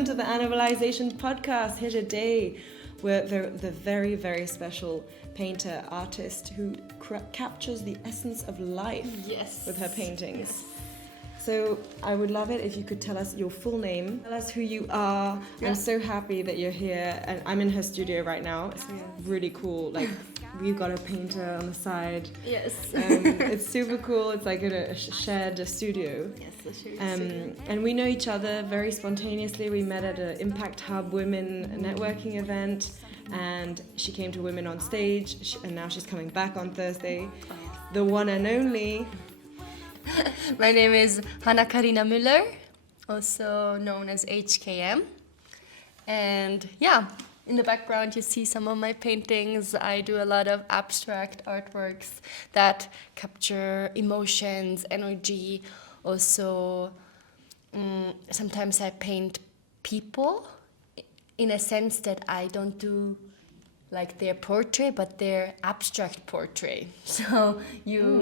welcome to the Annabelization podcast. Here today, we're the very, very special painter, artist who captures the essence of life with her paintings. Yes. So I would love it if you could tell us your full name, tell us who you are. Yeah. I'm so happy that you're here, and I'm in her studio right now. It's really cool. Like, we've got a painter on the side. Yes. It's super cool. It's like a shared studio. Yes, a shared studio. And we know each other very spontaneously. We met at an Impact Hub Women networking event, and she came to Women on Stage, and now she's coming back on Thursday. The one and only. My name is Hanna-Karina Müller, also known as HKM. And yeah, in the background you see some of my paintings. I do a lot of abstract artworks that capture emotions, energy. Also, sometimes I paint people in a sense that I don't do like their portrait, but their abstract portrait. So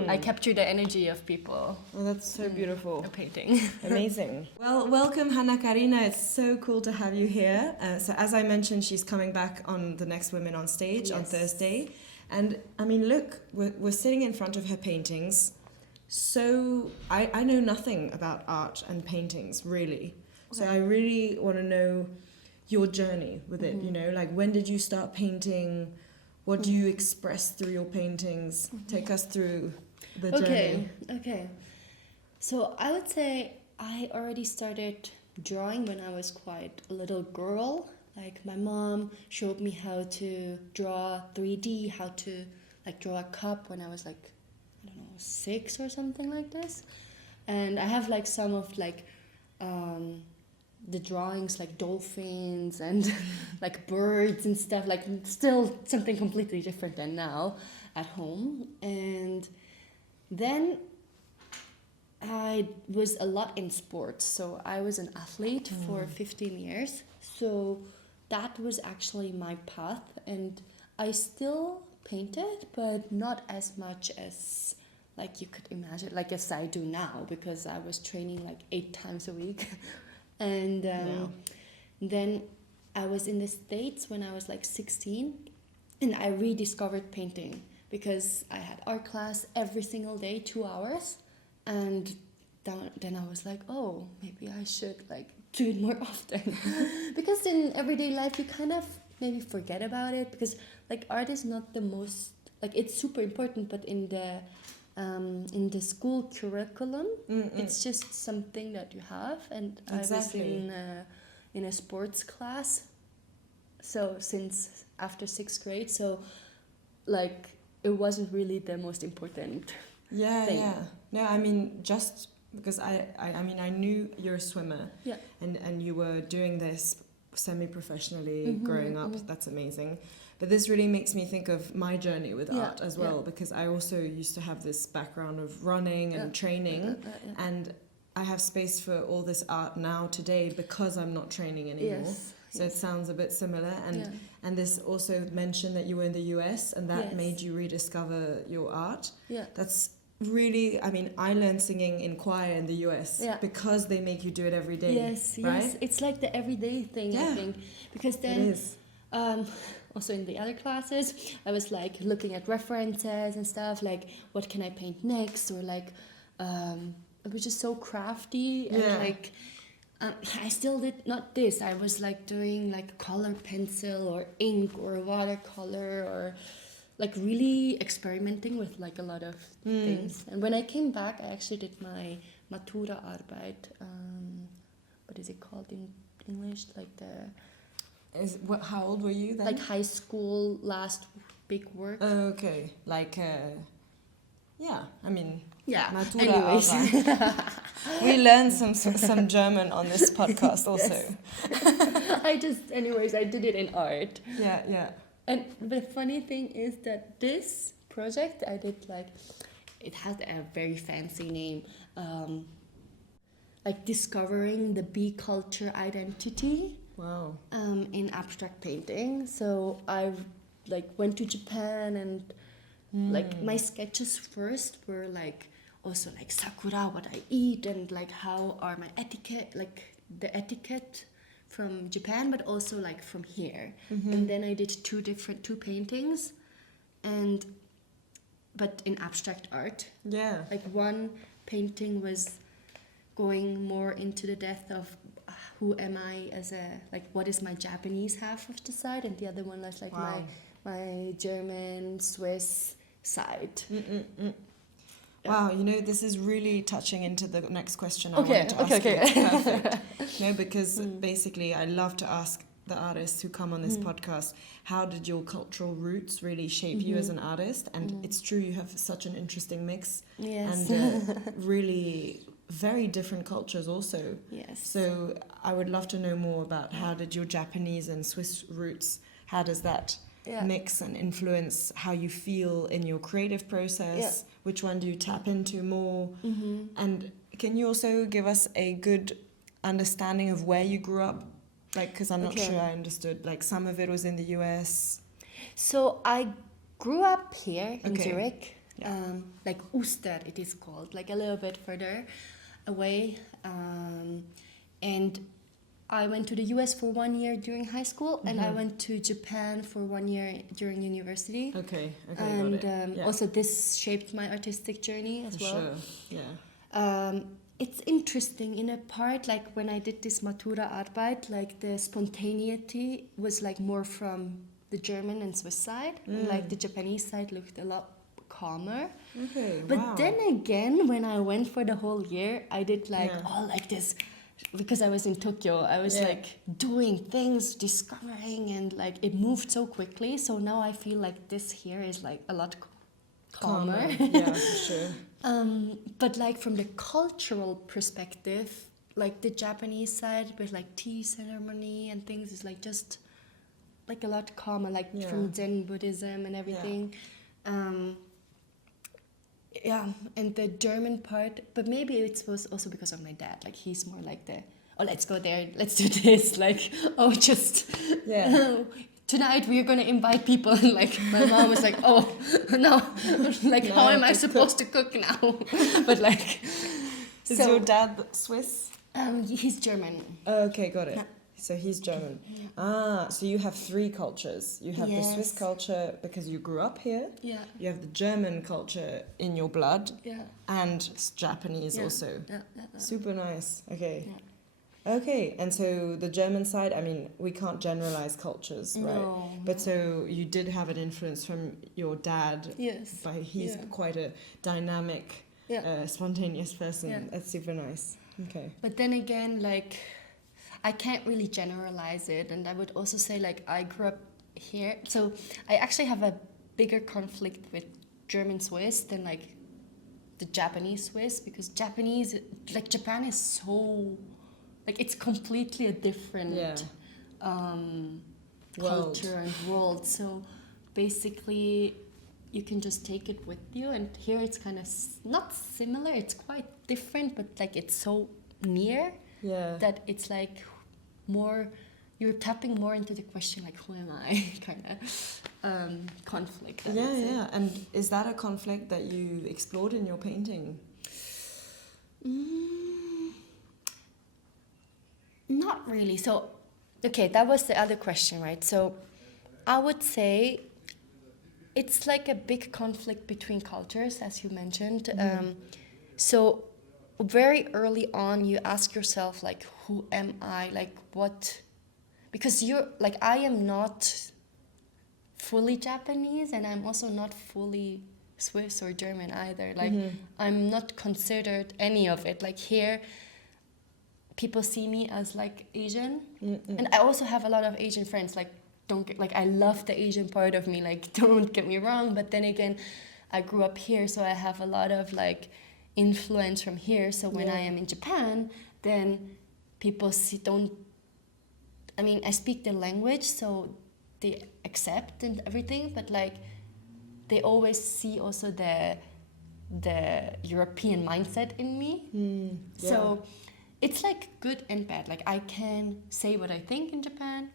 I capture the energy of people. Well, that's so beautiful. A painting. Amazing. Well, welcome, Hanna-Karina. It's so cool to have you here. So as I mentioned, she's coming back on the next Women on Stage on Thursday. And I mean, look, we're sitting in front of her paintings. So I know nothing about art and paintings, really. So I really want to know your journey with it, you know, like when did you start painting? What do you express through your paintings? Take us through the journey. Okay. So I would say I already started drawing when I was quite a little girl. Like my mom showed me how to draw 3D, how to like draw a cup when I was like, I don't know, 6 or something like this. And I have like some of like the drawings like dolphins and like birds and stuff, like still something completely different than now at home. And then I was a lot in sports, so I was an athlete for 15 years. So that was actually my path, and I still painted, but not as much as like you could imagine, like as I do now, because I was training like 8 times a week. And then I was in the States when I was like 16, and I rediscovered painting because I had art class every single day, 2 hours. And then I was like, oh, maybe I should like do it more often. Because in everyday life, you kind of maybe forget about it, because like art is not the most, like it's super important, but in the school curriculum, it's just something that you have. And Exactly. I was in a sports class, so since after 6th grade, so like it wasn't really the most important thing. Yeah. No, I mean, just because I mean, I knew you're a swimmer, and you were doing this semi-professionally growing up. That's amazing. But this really makes me think of my journey with art as well, because I also used to have this background of running and training, and I have space for all this art now today because I'm not training anymore. So it sounds a bit similar. And this also mentioned that you were in the US, and that made you rediscover your art. That's really, I mean, I learned singing in choir in the US because they make you do it every day. Right? It's like the everyday thing, I think, because then it is. Also in the other classes, I was like looking at references and stuff, like what can I paint next, or like it was just so crafty, and like I still did not this. I was like doing like color pencil or ink or watercolor, or like really experimenting with like a lot of things. And when I came back, I actually did my Maturaarbeit. What is it called in English? Like How old were you then? like high school last big work. Oh, okay. Like, I mean, Matura Anyways. We learned some German on this podcast also. I did it in art. Yeah. And the funny thing is that this project I did, like, it had a very fancy name, like discovering the bee culture identity. Wow. In abstract painting. So I like went to Japan, and like my sketches first were like also like sakura, what I eat, and like how are my etiquette, like the etiquette from Japan, but also like from here. And then I did two paintings, but in abstract art. Yeah. Like one painting was going more into the depth of who am I as what is my Japanese half of the side, and the other one was like my German, Swiss side. Yeah. Wow, this is really touching into the next question I wanted to ask you. It's perfect. No, because basically I love to ask the artists who come on this podcast, how did your cultural roots really shape you as an artist? And it's true, you have such an interesting mix. Yes. And really very different cultures also. Yes. So I would love to know more about how did your Japanese and Swiss roots, how does that mix and influence how you feel in your creative process? Which one do you tap into more? And can you also give us a good understanding of where you grew up? Like, because I'm not sure I understood. Like, some of it was in the US. So I grew up here in Zurich, like Uster it is called, like a little bit further away. And I went to the US for 1 year during high school, and I went to Japan for 1 year during university. Okay, and got it. Also this shaped my artistic journey as well. Sure, yeah. It's interesting in a part, like when I did this Matura Arbeit, like the spontaneity was like more from the German and Swiss side, and like the Japanese side looked a lot calmer. Okay, but then again, when I went for the whole year, I did like all like this, because I was in Tokyo, I was like doing things, discovering, and like it moved so quickly. So now I feel like this here is like a lot calmer. Yeah, for sure. But like from the cultural perspective, like the Japanese side with like tea ceremony and things is like just like a lot calmer, like from Zen Buddhism and everything. And the German part, but maybe it was also because of my dad. Like he's more like let's go there, let's do this. Like, tonight we're gonna invite people. Like my mom was like, oh no, like No, how am I supposed to cook now? But like, is your dad Swiss? He's German. Okay, got it. So he's German. So you have three cultures. You have the Swiss culture because you grew up here. Yeah. You have the German culture in your blood. Yeah. And Japanese also. Yeah. Super nice. Okay. Yeah. Okay, and so the German side, I mean, we can't generalize cultures, right? No. But so you did have an influence from your dad. Yes. But he's quite a dynamic, spontaneous person. Yeah. That's super nice. Okay. But then again, like, I can't really generalize it. And I would also say, like, I grew up here. So I actually have a bigger conflict with German Swiss than, like, the Japanese Swiss. Because Japanese, like, Japan is so... Like, it's completely a different culture and world. So basically, you can just take it with you. And here it's kind of not similar. It's quite different, but, like, it's so near that it's, like, more... You're tapping more into the question, like, who am I? kind of conflict. Yeah. And is that a conflict that you explored in your painting? Not really. So, okay, that was the other question, right? So, I would say it's like a big conflict between cultures, as you mentioned. So, very early on, you ask yourself, like, who am I? Like, what? Because you're, like, I am not fully Japanese, and I'm also not fully Swiss or German either. Like, I'm not considered any of it. Like, here... people see me as like Asian, and I also have a lot of Asian friends. Like, I love the Asian part of me. Like, don't get me wrong. But then again, I grew up here, so I have a lot of like influence from here. So when I am in Japan, then people I speak their language, so they accept and everything. But like, they always see also the European mindset in me. So. It's like good and bad. Like, I can say what I think in Japan.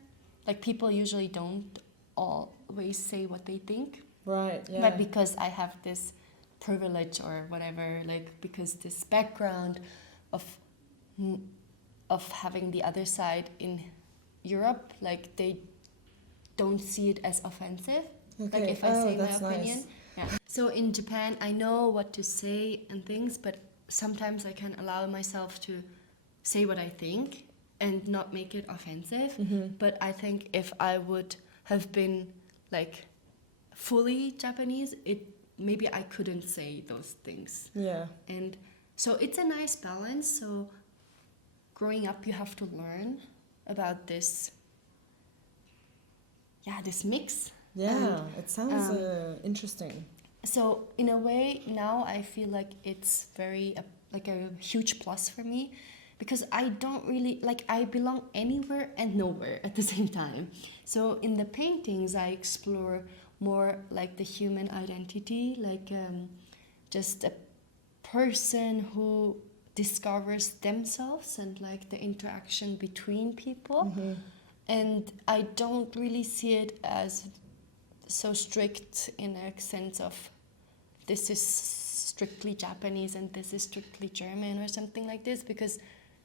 Like, people usually don't always say what they think. Right, yeah. But because I have this privilege or whatever, like, because this background of having the other side in Europe, like they don't see it as offensive. Okay. Like if I say my that's opinion. nice. Yeah. So in Japan, I know what to say and things, but sometimes I can allow myself to say what I think and not make it offensive. But I think if I would have been like fully Japanese, maybe I couldn't say those things. Yeah. And so it's a nice balance. So growing up, you have to learn about this mix. Yeah, it sounds interesting. So in a way, now I feel like it's very like a huge plus for me, because I don't really like, I belong anywhere and nowhere at the same time. So in the paintings, I explore more like the human identity, like just a person who discovers themselves and like the interaction between people. And I don't really see it as so strict in a sense of this is strictly Japanese and this is strictly German or something like this, because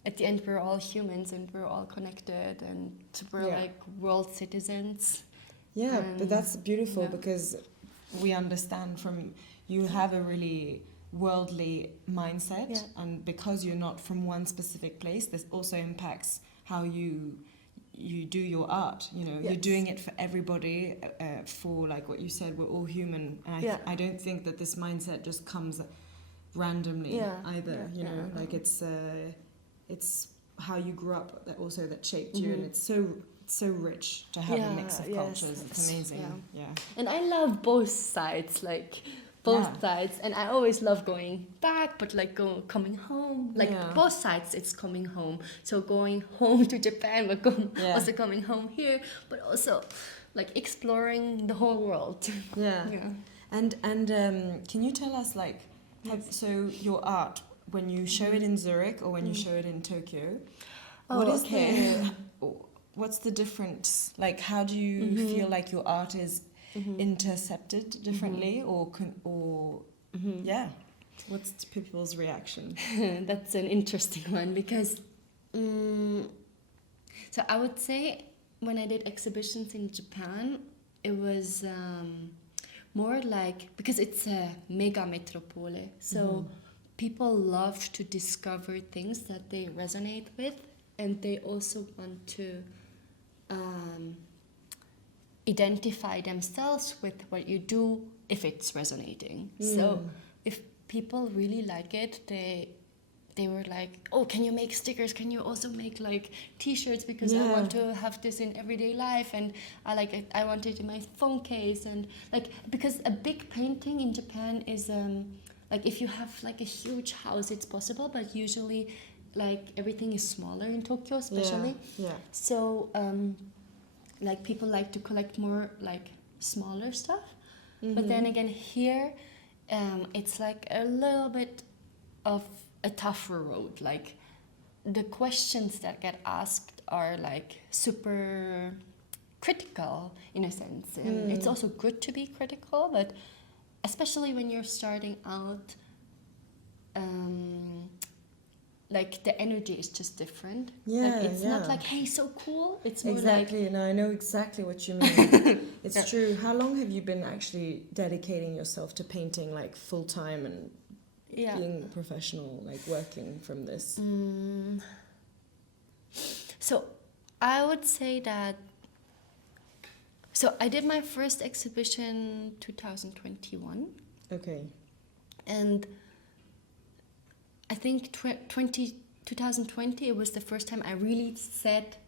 at the end we're all humans and we're all connected and we're like world citizens. Yeah, but that's beautiful, yeah. because we understand from you have a really worldly mindset, and because you're not from one specific place, this also impacts how you do your art. You know, you're doing it for everybody, for like what you said, we're all human. And I don't think that this mindset just comes randomly either. You know, like it's how you grew up that also that shaped you, and it's so rich to have a mix of cultures. It's amazing. Yeah. And I love both sides, like both sides, and I always love going back, but like coming home, like both sides, it's coming home. So going home to Japan, but also coming home here, but also like exploring the whole world. And can you tell us like so your art, when you show it in Zurich or when you show it in Tokyo, what's the difference? Like, how do you feel like your art is intercepted differently, or what's people's reaction? That's an interesting one, because so I would say when I did exhibitions in Japan, it was more like, because it's a mega metropole, so people love to discover things that they resonate with, and they also want to identify themselves with what you do if it's resonating. So if people really like it, they were like, oh, can you make stickers? Can you also make like t-shirts? Because I want to have this in everyday life, and I like it. I want it in my phone case, and like, because a big painting in Japan is like, if you have like a huge house, it's possible, but usually like everything is smaller in Tokyo, especially. So like people like to collect more like smaller stuff, but then again here it's like a little bit of a tougher road. Like the questions that get asked are like super critical in a sense, and it's also good to be critical, but especially when you're starting out, like the energy is just different. Like, it's not like, hey, so cool. It's more like, no, I know exactly what you mean. It's true. How long have you been actually dedicating yourself to painting, like full time, and being professional, like working from this? So I would say that, so I did my first exhibition 2021. Okay. And I think 2020, it was the first time I really said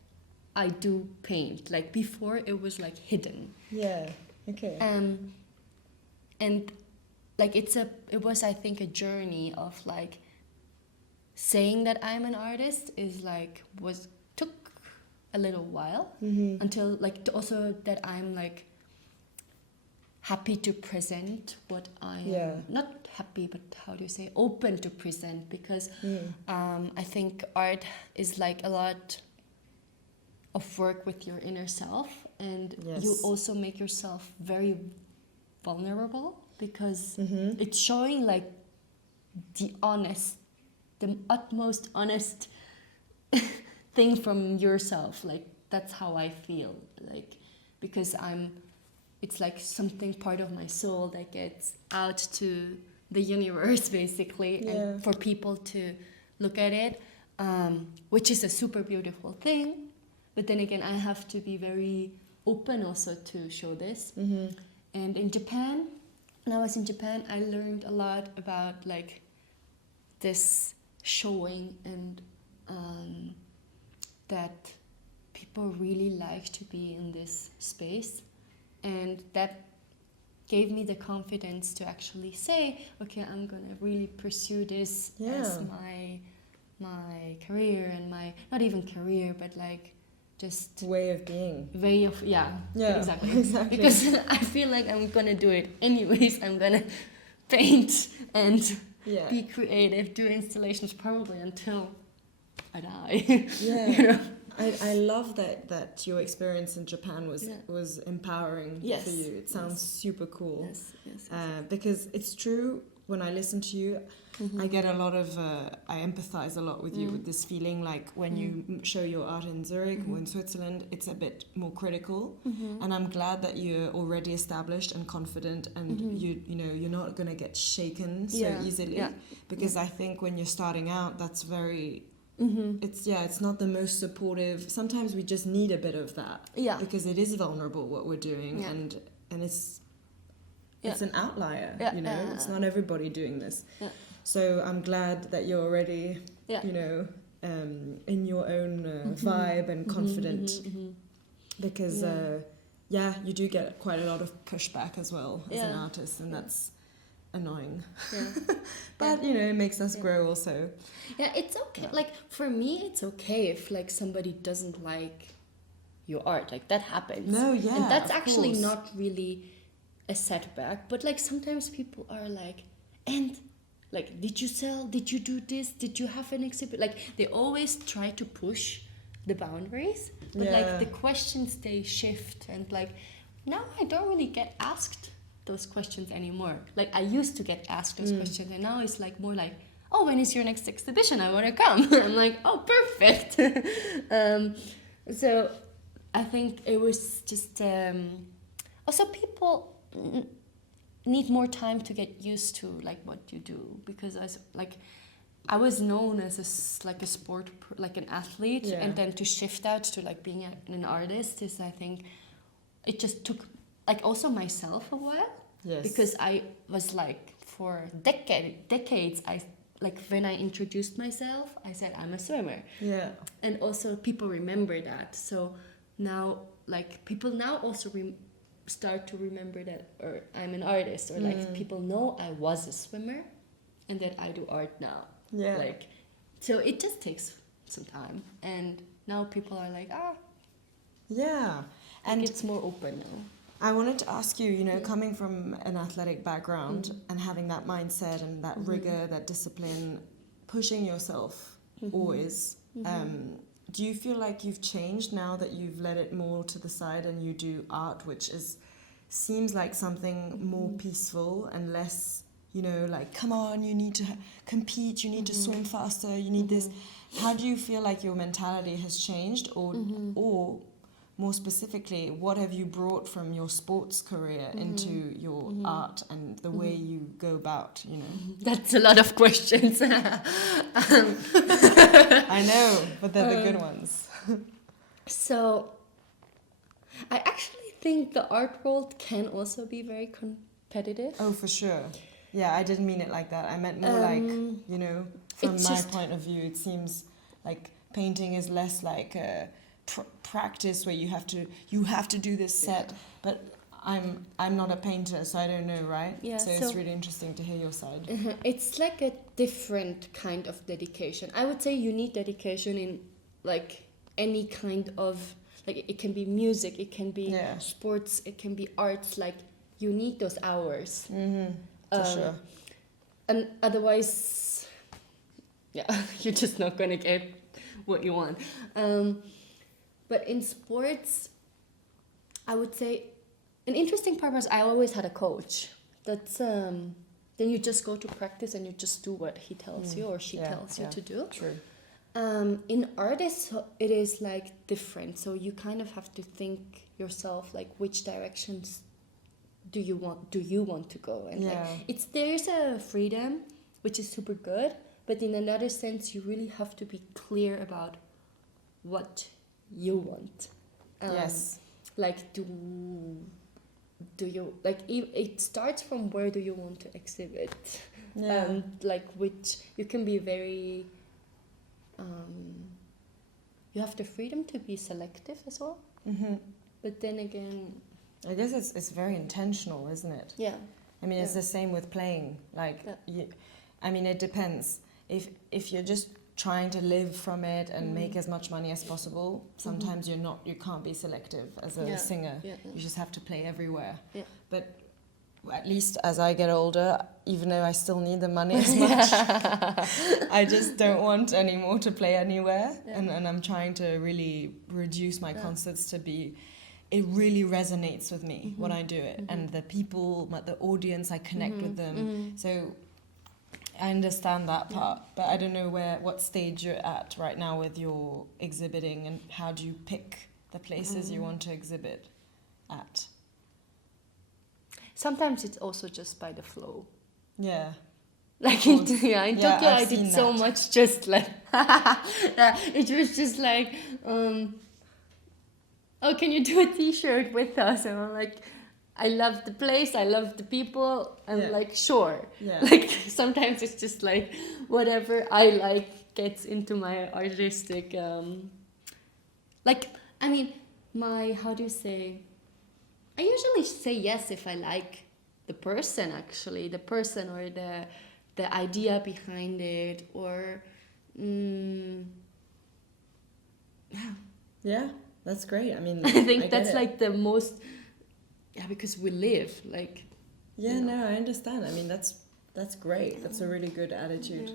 I do paint. Like before, it was like hidden. Yeah. Okay. And like it was I think a journey of like saying that I'm an artist is like took a little while until like also that I'm like happy to present what I am. Not happy, but how do you say, open to present, because I think art is like a lot of work with your inner self, and you also make yourself very vulnerable, because it's showing like the utmost honest thing from yourself, like that's how I feel, like, because it's like something part of my soul that gets out to the universe, basically, and for people to look at it, which is a super beautiful thing. But then again, I have to be very open also to show this. Mm-hmm. And in Japan, when I was in Japan, I learned a lot about like this showing, and that people really like to be in this space, and that gave me the confidence to actually say, okay, I'm gonna really pursue this as my career, and my, not even career, but like just way of being. Exactly. Because I feel like I'm gonna do it anyways. I'm gonna paint and be creative, do installations probably until I die. You know? I love that your experience in Japan was empowering for you. It sounds super cool. Yes. Because it's true, when I listen to you, I get a lot of, I empathize a lot with you, with this feeling like when you show your art in Zurich or in Switzerland, it's a bit more critical. And I'm glad that you're already established and confident, and you know, you're not going to get shaken so easily. Because I think when you're starting out, that's very... It's not the most supportive. Sometimes we just need a bit of that, because it is vulnerable what we're doing, and it's an outlier. You know, it's not everybody doing this. So I'm glad that you're already, you know, in your own vibe and confident, because you do get quite a lot of pushback as well as an artist, and that's annoying. But you know, it makes us grow also. It's okay. Like for me, it's okay if like somebody doesn't like your art, like that happens. And that's actually not really a setback, but like sometimes people are like, and like, did you sell, did you do this, did you have an exhibit, like they always try to push the boundaries, but like the questions, they shift, and like now I don't really get asked those questions anymore. Like I used to get asked those questions, and now it's like more like, oh, when is your next exhibition? I want to come. I'm like, oh, perfect. So I think it was just also people need more time to get used to like what you do, because I was known as a sport, like an athlete, and then to shift out to like being an artist is, I think it just took like also myself a while, because I was like for decades I like when I introduced myself I said I'm a swimmer, and also people remember that. So now like people now also start to remember that, or I'm an artist, or like people know I was a swimmer and that I do art now. Like, so it just takes some time, and now people are like, and it's more open now. I wanted to ask you, you know, coming from an athletic background and having that mindset and that rigor, that discipline, pushing yourself always, do you feel like you've changed now that you've let it more to the side and you do art, which seems like something more peaceful and less, you know, like, come on, you need to compete, you need to swim faster, you need this. How do you feel like your mentality has changed, or more specifically, what have you brought from your sports career into your art and the way you go about, you know? That's a lot of questions. I know, but they're the good ones. So, I actually think the art world can also be very competitive. Oh, for sure. Yeah, I didn't mean it like that. I meant more like, you know, from my point of view, it seems like painting is less like a practice where you have to do this set. But I'm not a painter, so I don't know, right? So it's really interesting to hear your side. It's like a different kind of dedication. I would say you need dedication in like any kind of, like it can be music, it can be sports, it can be arts. Like you need those hours. For sure. And otherwise, you're just not gonna get what you want. But in sports, I would say an interesting part was I always had a coach. That's then you just go to practice and you just do what he tells you or she tells you to do. True. In artists, it is like different. So you kind of have to think yourself like which directions do you want to go, and like there's a freedom which is super good, but in another sense you really have to be clear about what you want. Like do you like it starts from where do you want to exhibit, like which you can be very you have the freedom to be selective as well. But then again, I guess it's very intentional, isn't it? Yeah. I mean, it's the same with playing. Like, I mean, it depends. If you're just trying to live from it and make as much money as possible, sometimes you can't be selective as a singer. You just have to play everywhere. But at least as I get older, even though I still need the money as much, I just don't want anymore to play anywhere. And I'm trying to really reduce my concerts to be, it really resonates with me when I do it. And the people, the audience, I connect with them. So I understand that part, but I don't know what stage you're at right now with your exhibiting, and how do you pick the places you want to exhibit at? Sometimes it's also just by the flow. Yeah. Like in Tokyo, I did so much just like, it was just like, oh, can you do a t-shirt with us? And I'm like, I love the place, I love the people, and like, sure. Like, sometimes it's just like, whatever I like gets into my artistic, like, I mean, how do you say, I usually say yes if I like the person, actually, the person or the idea behind it, or, Yeah, that's great. I mean, I think that's like the most, because we live like. No, I understand. I mean, that's great. That's a really good attitude.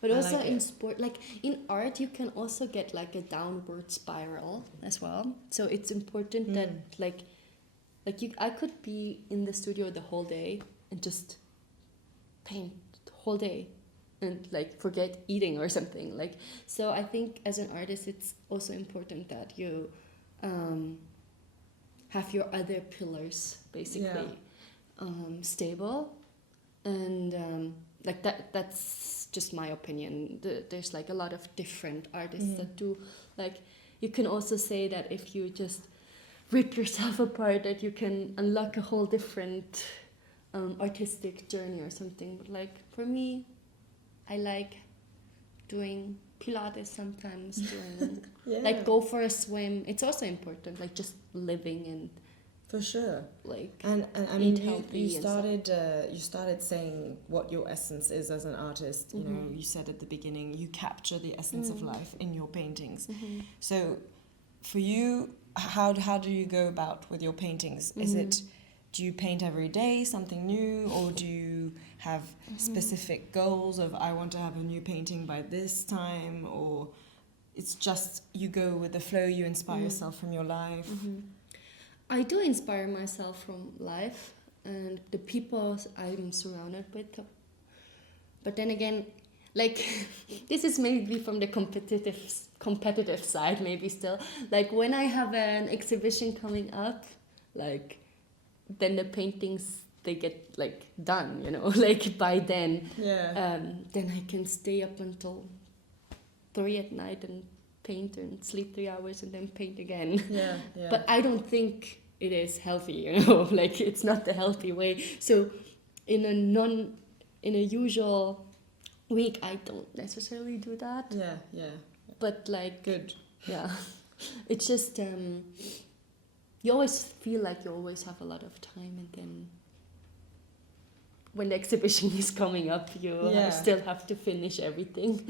But also in sport, like in art, you can also get like a downward spiral as well. So it's important that I could be in the studio the whole day and just paint the whole day and like forget eating or something. Like, so I think as an artist, it's also important that you have your other pillars basically stable, and like that's just my opinion. There's like a lot of different artists that do, like, you can also say that if you just rip yourself apart, that you can unlock a whole different artistic journey or something. But like for me, I like doing Pilates sometimes, doing like go for a swim. It's also important, like just living and for sure. Like, and I mean, you started saying what your essence is as an artist. You know, you said at the beginning you capture the essence of life in your paintings. So for you, how do you go about with your paintings? Is it, do you paint every day something new, or do you have specific goals of I want to have a new painting by this time, or it's just you go with the flow, you inspire yourself from your life? I do inspire myself from life and the people I'm surrounded with. But then again, like, this is maybe from the competitive side, maybe still. Like, when I have an exhibition coming up, like, then the paintings, they get, like, done, you know, like, by then. Then I can stay up until 3 at night and paint and sleep 3 hours and then paint again. But I don't think it is healthy, you know, like, it's not the healthy way. So in a usual week, I don't necessarily do that. But like, good. It's just you always feel like you always have a lot of time, and then when the exhibition is coming up, you still have to finish everything.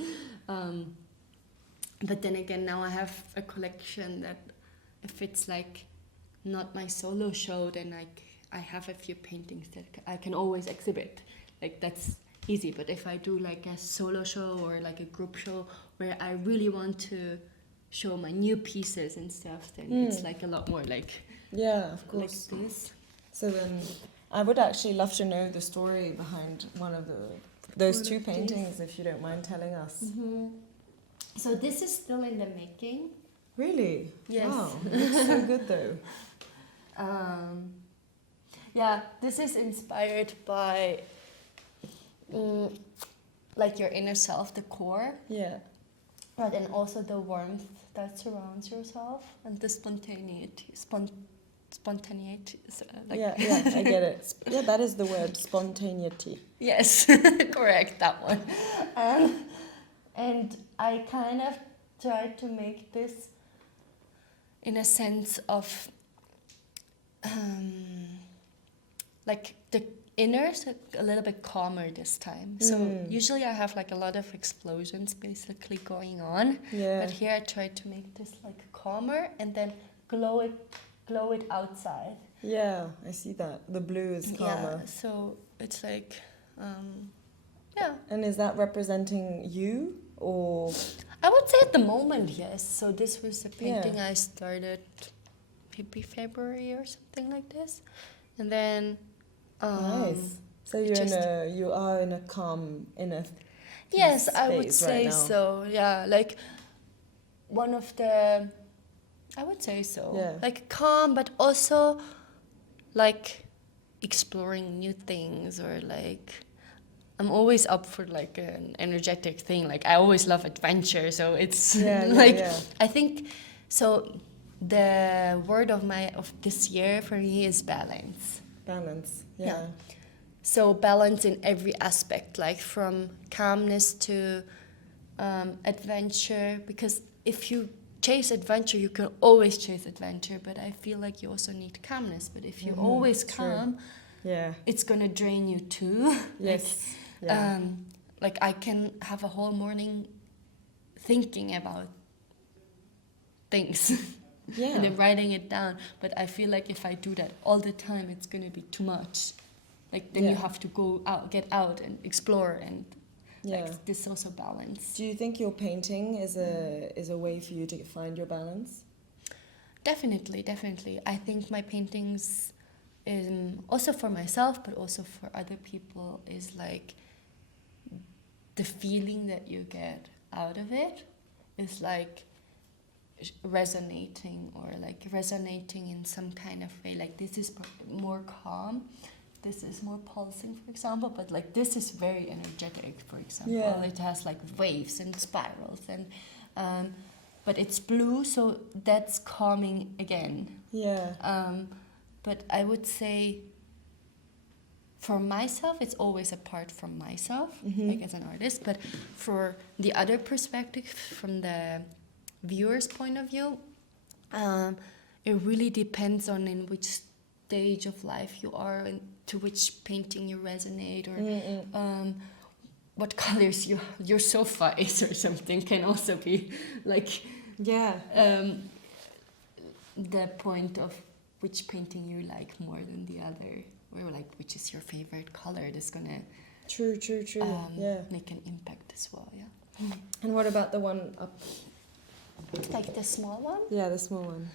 But then again, now I have a collection that if it's like not my solo show, then I have a few paintings that I can always exhibit. Like, that's easy. But if I do like a solo show or like a group show where I really want to show my new pieces and stuff, then it's like a lot more like, of course, like this. So then I would actually love to know the story behind one of those two paintings, if you don't mind telling us. So this is still in the making. Really? Yes. Wow, looks so good though. Yeah, this is inspired by like your inner self, the core, Yeah. but then also the warmth that surrounds yourself and the spontaneity. Spontaneity. Like Yeah, I get it. Yeah, that is the word, spontaneity. Yes, correct, that one. And I kind of tried to make this in a sense of like the inner is a little bit calmer this time. So usually I have like a lot of explosions basically going on. Yeah. But here I tried to make this like calmer and then glow it outside. Yeah, I see that. The blue is calmer. Yeah, so it's like, yeah. And is that representing you or? I would say at the moment, yes. So this was a painting Yeah. I started maybe February or something like this. And then Nice. So you are in a calm inner yes, I would space say right now. so. Yeah, like one of the I would say so. Yeah. Like calm but also like exploring new things or like I'm always up for like an energetic thing. Like I always love adventure, so it's I think so the word of this year for me is balance. Balance. Yeah. So balance in every aspect, like from calmness to adventure, because if you chase adventure, you can always chase adventure, but I feel like you also need calmness. But if you're always calm, it's gonna drain you too. Yes. Like I can have a whole morning thinking about things and then writing it down, but I feel like if I do that all the time, it's gonna be too much. Like then you have to get out and explore, and like this also balance. Do you think your painting is a way for you to find your balance? Definitely. I think my paintings, also for myself, but also for other people, is like the feeling that you get out of it is like resonating in some kind of way. Like this is more calm, this is more pulsing, for example, but like this is very energetic, for example. It has like waves and spirals, and but it's blue, so that's calming again. But I would say for myself, it's always apart from myself, like as an artist, but for the other perspective, from the viewer's point of view, it really depends on in which stage of life you are and to which painting you resonate, or what colors your sofa is or something can also be like the point of which painting you like more than the other, or like which is your favorite color. That's gonna make an impact as well. And what about the one up? Like the small one? Yeah, the small one.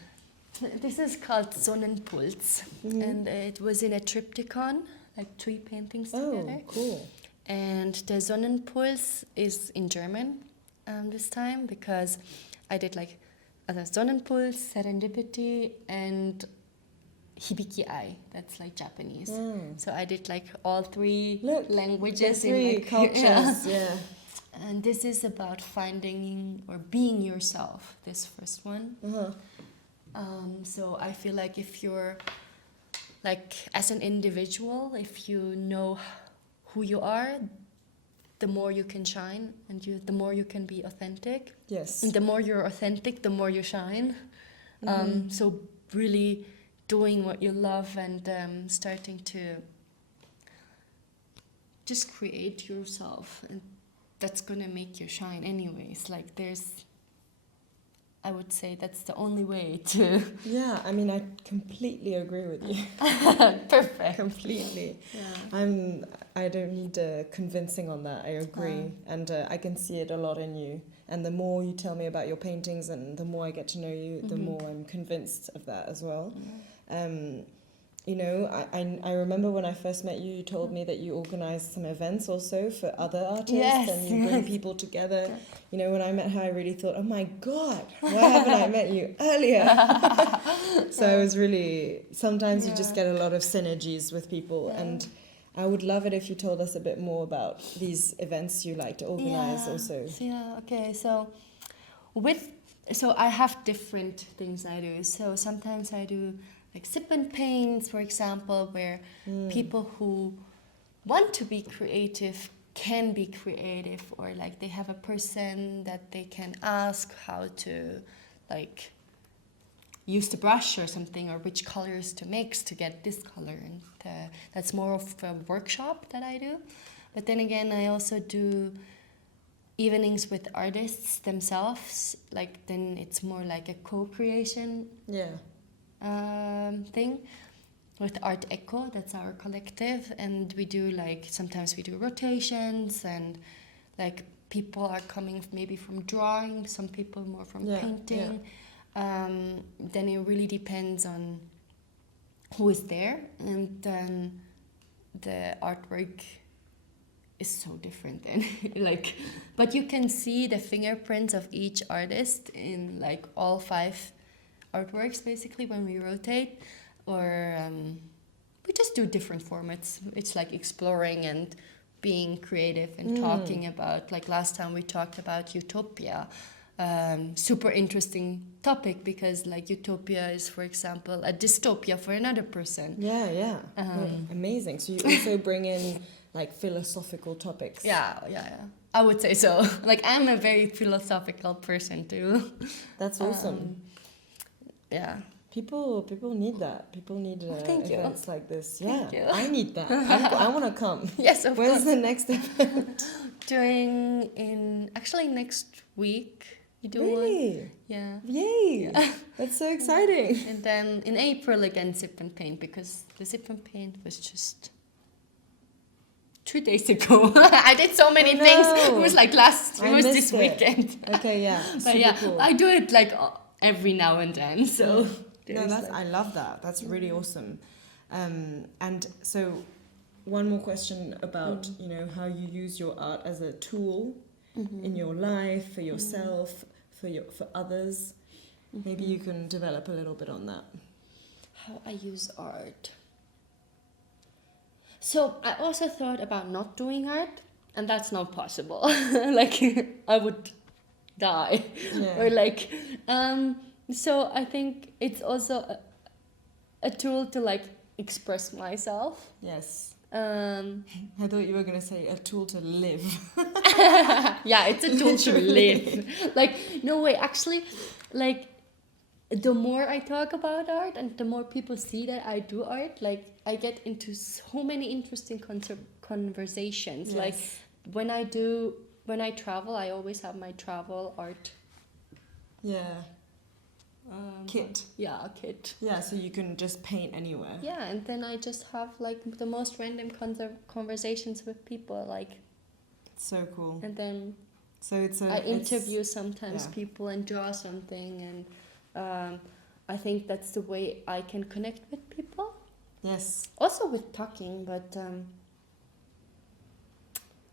This is called Sonnenpuls, and it was in a triptychon, like 3 paintings together. Oh, cool. And the Sonnenpuls is in German this time, because I did like Sonnenpuls, Serendipity, and Hibiki-ai. That's like Japanese. So I did like all 3 languages in like cultures. And this is about finding or being yourself, this first one. So I feel like if you're, like, as an individual, if you know who you are, the more you can shine, and the more you can be authentic. Yes. And the more you're authentic, the more you shine. So really doing what you love and starting to just create yourself, and that's gonna make you shine anyways. Like I would say that's the only way to... Yeah, I mean, I completely agree with you. Perfect. Completely. Yeah. I don't need convincing on that. I agree. And I can see it a lot in you. And the more you tell me about your paintings and the more I get to know you, the more I'm convinced of that as well. you know, I remember when I first met you, you told me that you organized some events also for other artists, Yes, and you bring people together. You know, when I met her, I really thought, oh my God, why haven't I met you earlier? So it was really, sometimes you just get a lot of synergies with people, and I would love it if you told us a bit more about these events you like to organize also. Okay, so I have different things I do. So sometimes I do like sip and paints, for example, where people who want to be creative can be creative, or like they have a person that they can ask how to like use the brush or something, or which colors to mix to get this color, and that's more of a workshop that I do. But then again, I also do evenings with artists themselves, like then it's more like a co-creation thing with Art Echo. That's our collective, and we do like sometimes we do rotations, and like people are coming maybe from drawing, some people more from painting. Then it really depends on who is there, and then the artwork is so different then. Like, but you can see the fingerprints of each artist in like all 5 artworks basically when we rotate, or we just do different formats. It's like exploring and being creative and talking about, like last time we talked about utopia. Super interesting topic, because like utopia is, for example, a dystopia for another person. Amazing. So you also bring in like philosophical topics. Yeah. I would say so. Like I'm a very philosophical person too. That's awesome. People need that. People need events like this. Thank you. I need that. I want to come. Yes, of course. When's the next event? Doing in actually next week. You do really? one? Yeah. Yay! Yeah. That's so exciting. And then in April again, sip and paint, because the sip and paint was just 2 days ago. I did so many things. It was like this weekend. Okay, yeah. But cool. I do it like every now and then. So I love that. That's really awesome. And so one more question about you know how you use your art as a tool in your life, for yourself, for others. Maybe you can develop a little bit on that. How I use art. So I also thought about not doing art, and that's not possible. Like I would die. Or like so I think it's also a tool to like express myself. Yes. I thought you were going to say a tool to live. Yeah, it's a tool to live. Like, no way, actually, like, the more I talk about art and the more people see that I do art, like, I get into so many interesting conversations. Yes. Like, when I travel, I always have my travel art. Yeah. Kit. Yeah, a kit. Yeah, so you can just paint anywhere. Yeah, and then I just have like the most random conversations with people, like. So cool. And then. So I interview sometimes people and draw something, and I think that's the way I can connect with people. Yes. Also with talking, but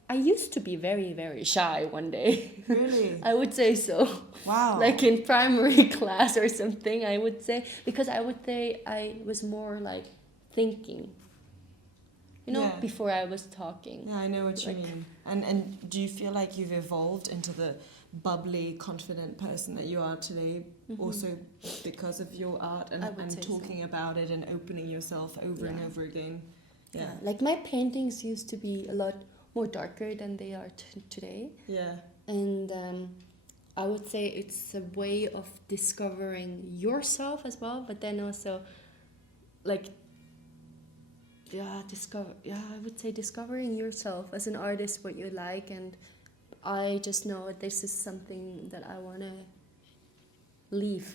I used to be very, very shy one day. Really? I would say so. Wow. Like in primary class or something, I would say. Because I would say I was more like thinking. You know, before I was talking. Yeah, I know what you mean. And do you feel like you've evolved into the bubbly, confident person that you are today, also because of your art and talking about it and opening yourself over and over again? Yeah. Like my paintings used to be a lot more darker than they are today. Yeah. And I would say it's a way of discovering yourself as well, but then also like I would say discovering yourself as an artist, what you like, and I just know this is something that I want to leave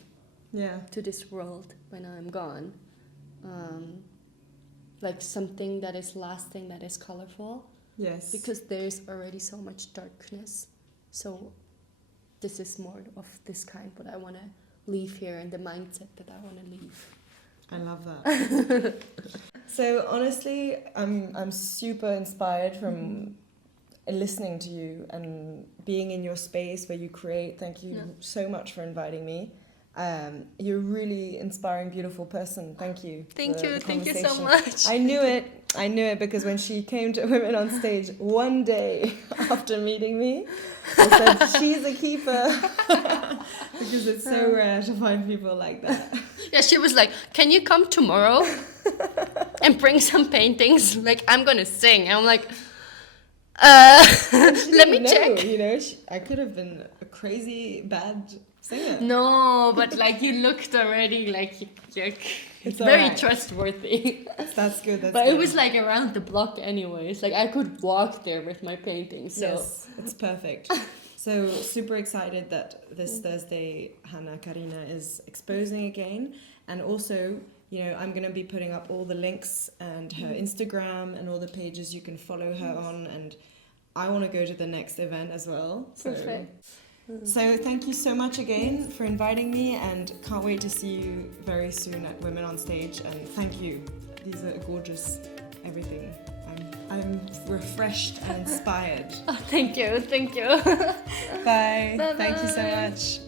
to this world when I'm gone. Like something that is lasting, that is colorful. Yes. Because there's already so much darkness. So this is more of this kind, what I want to leave here, and the mindset that I want to leave. I love that. So honestly, I'm super inspired from listening to you and being in your space where you create. Thank you so much for inviting me. You're a really inspiring, beautiful person. Thank you. Thank you so much. I knew it because when she came to Women on Stage one day after meeting me, I said, she's a keeper. Because it's so rare to find people like that. Yeah, she was like, can you come tomorrow and bring some paintings? Like, I'm gonna sing. I'm like, let me check. You know, I could have been a crazy bad singer. No, but like you looked already like you're it's very right. Trustworthy. That's good. But it was like around the block anyways. Like I could walk there with my paintings. So. Yes, it's perfect. So super excited that this Thursday Hanna-Karina is exposing again. And also, you know, I'm going to be putting up all the links and her Instagram and all the pages you can follow her on. And I want to go to the next event as well. Perfect. So thank you so much again for inviting me, and can't wait to see you very soon at Women on Stage. And thank you. These are gorgeous, everything. I'm refreshed and inspired. Oh, thank you. Bye. Bye-bye. Thank you so much.